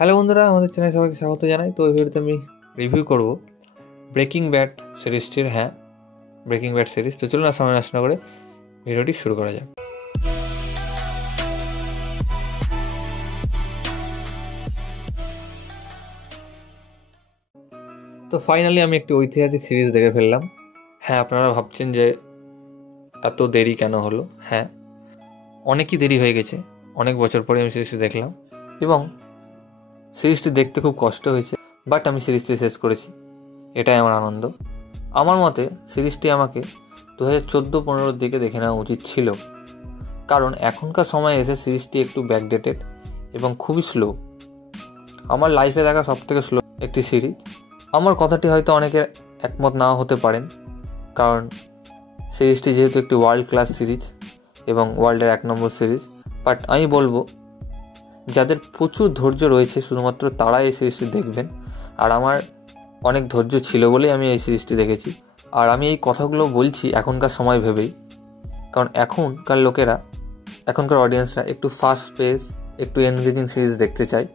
Hello বন্ধুরা, আমাদের চ্যানেলে সবাইকে স্বাগত জানাই। তো এই ভিডিওতে আমি রিভিউ করব ব্রেকিং ব্যাড সিরিজটির। Breaking bad series. তো চলুন সময় নষ্ট না করে ভিডিওটি শুরু করা যাক। তো ফাইনালি আমি একটি ঐতিহাসিক সিরিজ দেখে ফেললাম। আপনারা ভাবছেন যে এত দেরি কেন হলো। অনেকই দেরি হয়ে গেছে, অনেক বছর পরে আমি সিরিজটি দেখলাম এবং সিরিজটি দেখতে খুব কষ্ট হয়েছে, বাট আমি সিরিজটি শেষ করেছি, এটাই আমার আনন্দ। আমার মতে সিরিজটি আমাকে 2014-15 দিকে দেখে নেওয়া উচিত ছিল, কারণ এখনকার সময়ে এসে সিরিজটি একটু ব্যাকডেটেড এবং খুবই স্লো। আমার লাইফে দেখা সবথেকে স্লো একটি সিরিজ। আমার কথাটি হয়তো অনেকের একমত নাও হতে পারেন, কারণ সিরিজটি যেহেতু একটি ওয়ার্ল্ড ক্লাস সিরিজ এবং ওয়ার্ল্ডের 1 নম্বর সিরিজ, বাট আমি বলবো যাদের প্রচুর ধৈর্য রয়েছে শুধুমাত্র তারাই এই সিরিজটি দেখবেন। আর আমার অনেক ধৈর্য ছিল বলেই আমি এই সিরিজটি দেখেছি। আর আমি এই কথাগুলো বলছি এখনকার সময় ভেবেই, কারণ এখনকার অডিয়েন্সরা একটু ফাস্ট পেস, একটু এনগেজিং সিরিজ দেখতে চায়।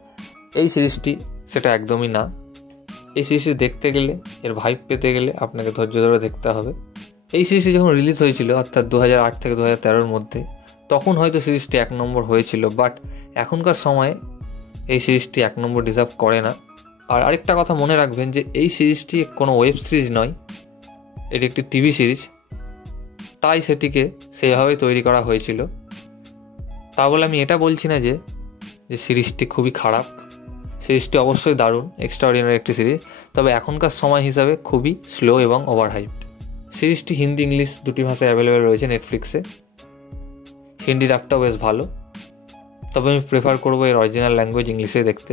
এই সিরিজটি সেটা একদমই না। এই সিরিজটি দেখতে গেলে, এর ভাইব পেতে গেলে আপনাকে ধৈর্য ধরে দেখতে হবে। এই সিরিজটি যখন রিলিজ হয়েছিল, অর্থাৎ 2008 থেকে 2013-র মধ্যে, তখন হয়তো সিরিজটি 1 নম্বর হয়েছিল, বাট এখনকার সময়ে এই সিরিজটি 1 নম্বর ডিজার্ভ করে না। আর আরেকটা কথা মনে রাখবেন যে এই সিরিজটি কোনো ওয়েব সিরিজ নয়, এটি একটি টিভি সিরিজ, তাই সেটিকে সেইভাবেই তৈরি করা হয়েছিল। তা বলে আমি এটা বলছি না যে সিরিজটি খুবই খারাপ। সিরিজটি অবশ্যই দারুণ, এক্সট্রাঅর্ডিনারি একটি সিরিজ, তবে এখনকার সময় হিসাবে খুবই স্লো এবং ওভারহাইপড। সিরিজটি হিন্দি ইংলিশ দুটি ভাষায় অ্যাভেলেবেল রয়েছে নেটফ্লিক্সে। হিন্দি ডাবটাও বেশ ভালো, তবে আমি প্রেফার করবো এর অরিজিনাল ল্যাঙ্গুয়েজ ইংলিশে দেখতে।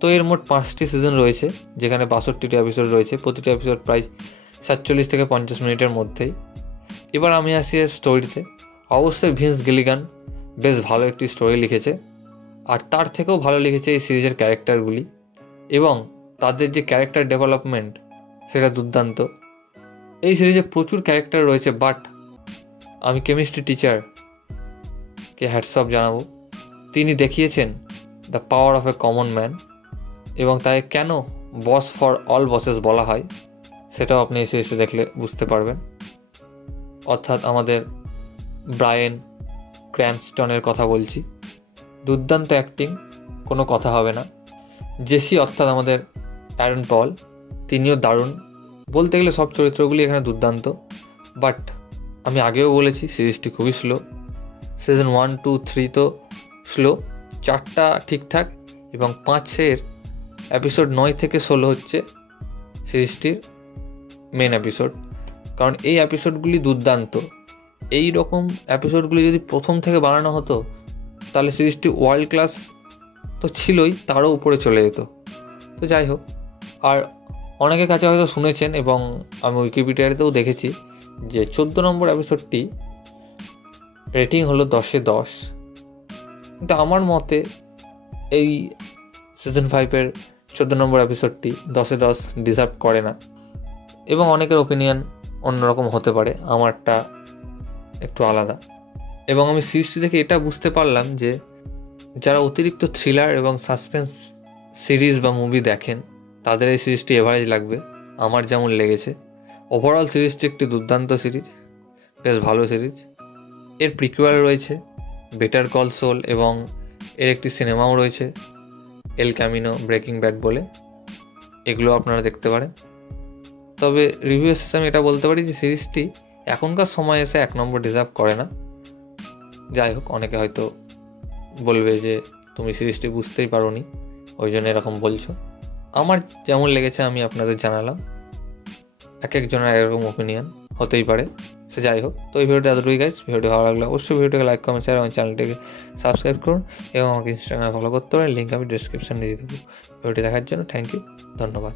তো এর মোট 5টি সিজন রয়েছে, যেখানে 62টি এপিসোড রয়েছে। প্রতিটি এপিসোড প্রায় 47 থেকে 50 মিনিটের মধ্যেই। এবার আমি আসি এর স্টোরিতে। অবশ্যই ভিন্স গিলিগান বেশ ভালো একটি স্টোরি লিখেছে, আর তার থেকেও ভালো লিখেছে এই সিরিজের ক্যারেক্টারগুলি, এবং তাদের যে ক্যারেক্টার ডেভেলপমেন্ট সেটা দুর্দান্ত। এই সিরিজে প্রচুর ক্যারেক্টার রয়েছে, বাট আমি কেমিস্ট্রি টিচারকে হ্যাটস অফ জানাবো। তিনি দেখিয়েছেন the power of a common man, এবং তাই কেন বস ফর অল বসেস বলা হয় সেটাও আপনি এই সিরিজে দেখলে বুঝতে পারবেন। অর্থাৎ আমাদের ব্রায়ান ক্র্যানস্টনের কথা বলছি। দুর্দান্ত অ্যাক্টিং, কোনো কথা হবে না। জেসি অর্থাৎ আমাদের অ্যারন পল, তিনিও দারুণ। বলতে গেলে সব চরিত্রগুলি এখানে দুর্দান্ত, বাট আমি আগেও বলেছি সিরিজটি খুবই স্লো। সিজন 1, 2, 3 তো স্লো, 4টা ঠিকঠাক, এবং 5-এর এপিসোড 9 থেকে 16 হচ্ছে সিরিজটির মেন এপিসোড। কারণ এই এপিসোডগুলি দুর্দান্ত। এই রকম এপিসোডগুলি যদি প্রথম থেকে বানানো হতো তাহলে সিরিজটি ওয়ার্ল্ড ক্লাস তো ছিলই, তারও উপরে চলে যেত। তো যাই হোক, আর অনেকের কাছে হয়তো শুনেছেন, এবং আমি উইকিপিডিয়াতেও দেখেছি যে 14 নম্বর এপিসোডটি রেটিং হলো 10-এ 10, কিন্তু আমার মতে এই সিজন 5-এর 14 নম্বর এপিসোডটি 10-এ 10 ডিজার্ভ করে না, এবং অনেকের ওপিনিয়ন অন্যরকম হতে পারে, আমারটা একটু আলাদা। এবং আমি সিরিজটি থেকে এটা বুঝতে পারলাম যে যারা অতিরিক্ত থ্রিলার এবং সাসপেন্স সিরিজ বা মুভি দেখেন তাদের এই সিরিজটি এভারেজ লাগবে, আমার যেমন লেগেছে। ওভারঅল সিরিজটি একটি দুর্দান্ত সিরিজ, বেশ ভালো সিরিজ। এর প্রিকুয়াল রয়েছে বেটার কল সল, এবং এর একটি সিনেমাও রয়েছে এল ক্যামিনো ব্রেকিং ব্যাড বলে, এগুলো আপনারা দেখতে পারেন। তবে রিভিউ শেষে আমি এটা বলতে পারি যে সিরিজটি এখনকার সময় এসে 1 নম্বর ডিজার্ভ করে না। যাই হোক, অনেকে হয়তো বলবে যে তুমি সিরিজটি বুঝতেই পারোনি, ওই জন্য এরকম বলছো। আমার যেমন লেগেছে আমি আপনাদের জানালাম, এক একজনের এরকম ওপিনিয়ন হতেই পারে, সে যাই হোক। তো এই ভিডিওটা এতটুকুই গাইস। ভিডিওটি ভালো লাগলে অবশ্যই ভিডিওটাকে লাইক, কমেন্ট, শেয়ার, আমার চ্যানেলটিকে সাবস্ক্রাইব করুন, এবং আমাকে ইনস্টাগ্রামে ফলো করতে পারেন, লিঙ্ক আমি ডিসক্রিপশানে দিয়ে দেবো। ভিডিওটি দেখার জন্য থ্যাংক ইউ, ধন্যবাদ।